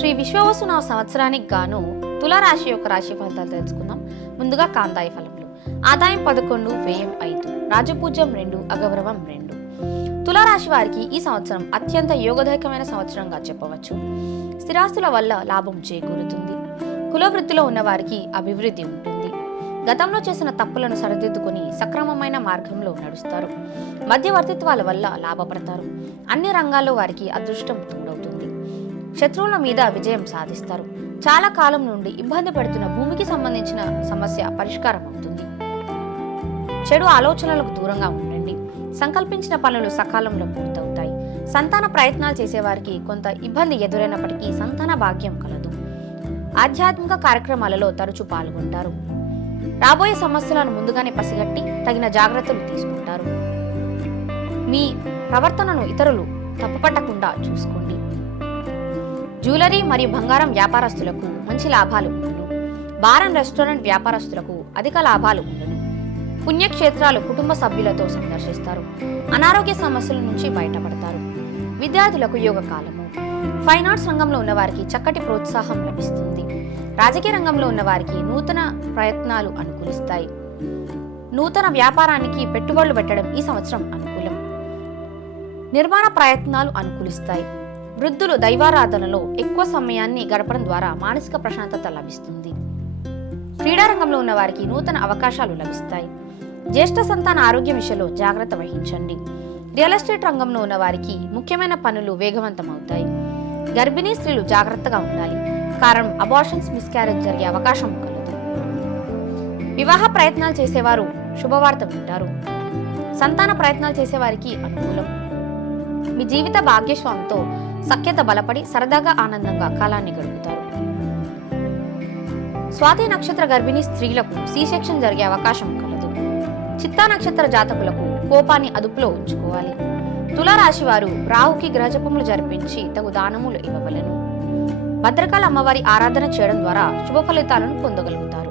శ్రీ విశ్వవసునామ సంవత్సరానికి గాను తులారాశి యొక్క రాశి ఫలితాలు తెలుసుకుందాం. ముందుగా కాంతాయ ఫలములు. ఆదాయం పదకొండు వ్యయం ఐదు రాజపూజ్యం రెండు అగౌరవం రెండు. తులారాశి వారికి ఈ సంవత్సరం అత్యంత యోగదాయకమైన సంవత్సరంగా చెప్పవచ్చు. స్థిరాస్తుల వల్ల లాభం చేకూరుతుంది. కులవృత్తిలో ఉన్నవారికి ఉన్న వారికి అభివృద్ధి ఉంటుంది. గతంలో చేసిన తప్పులను సరిదిద్దుకొని సక్రమమైన మార్గంలో నడుస్తారు. మధ్యవర్తిత్వాల వల్ల లాభపడతారు. అన్ని రంగాల్లో వారికి అదృష్టం తోడవుతుంది. శత్రువుల మీద విజయం సాధిస్తారు. చాలా కాలం నుండి ఇబ్బంది పడుతున్న భూమికి సంబంధించిన సమస్య పరిష్కారం అవుతుంది. చెడు ఆలోచనలకు దూరంగా ఉండండి. సంకల్పించిన పనులు సకాలంలో పూర్తవుతాయి. సంతాన ప్రయత్నాలు చేసేవారికి కొంత ఇబ్బంది ఎదురైనప్పటికీ సంతాన భాగ్యం కలదు. ఆధ్యాత్మిక కార్యక్రమాలలో తరచూ పాల్గొంటారు. రాబోయే సమస్యలను ముందుగానే పసిగట్టి తగిన జాగ్రత్తలు తీసుకుంటారు. మీ ప్రవర్తనను ఇతరులు తప్పుపట్టకుండా చూసుకోండి. జ్యువెలరీ మరియు బంగారం వ్యాపారస్తులకు మంచి లాభాలు ఉండును. బార్ అండ్ రెస్టారెంట్ వ్యాపారస్తులకు అధిక లాభాలు ఉండును. పుణ్యక్షేత్రాలు కుటుంబ సభ్యులతో సందర్శిస్తారు. అనారోగ్య సమస్యల నుంచి బయటపడతారు. విద్యార్థులకు యోగ కాలము ఫైన్ ఆర్ట్స్ రంగంలో ఉన్నవారికి చక్కటి ప్రోత్సాహం లభిస్తుంది. రాజకీయ రంగంలో ఉన్నవారికి నూతన ప్రయత్నాలు అనుకూలిస్తాయి. నూతన వ్యాపారానికి పెట్టుబడులు పెట్టడం ఈ సంవత్సరం అనుకూలం. నిర్మాణ ప్రయత్నాలు అనుకూలిస్తాయి. వృద్ధులు దైవారాధనలో ఎక్కువ సమయాన్ని గడపడం ద్వారా మానసిక ప్రశాంతత లభిస్తుంది. క్రీడారంగంలో ఉన్న వారికి నూతన అవకాశాలు లభిస్తాయి. జ్యేష్ఠ సంతాన ఆరోగ్య విషయంలో జాగ్రత్త వహించండి. రియల్ ఎస్టేట్ రంగంలో ఉన్న వారికి ముఖ్యమైన పనులు వేగవంతమవుతాయి. గర్భిణీ స్త్రీలు జాగ్రత్తగా ఉండాలి. కారణం అబార్షన్స్ మిస్క్యారేజ్ జరిగే అవకాశం కలదు. వివాహ ప్రయత్నాలు చేసేవారు శుభవార్త వింటారు. సంతాన ప్రయత్నాలు చేసేవారికి అనుకూలం. మీ జీవిత భాగ్యస్వామితో సఖ్యత బలపడి సరదాగా ఆనందంగా కాలాన్ని గడుపుతారు. స్వాతి నక్షత్ర గర్భిణీ స్త్రీలకు సి సెక్షన్ జరిగే అవకాశం కలదు. చిత్తా నక్షత్ర జాతకులకు కోపాన్ని అదుపులో ఉంచుకోవాలి. తులారాశి వారు రాహుకి గ్రహజపములు జరిపించి తగు దానములు ఇవ్వవలను. భద్రకాల అమ్మవారి ఆరాధన చేయడం ద్వారా శుభ ఫలితాలను పొందగలుగుతారు.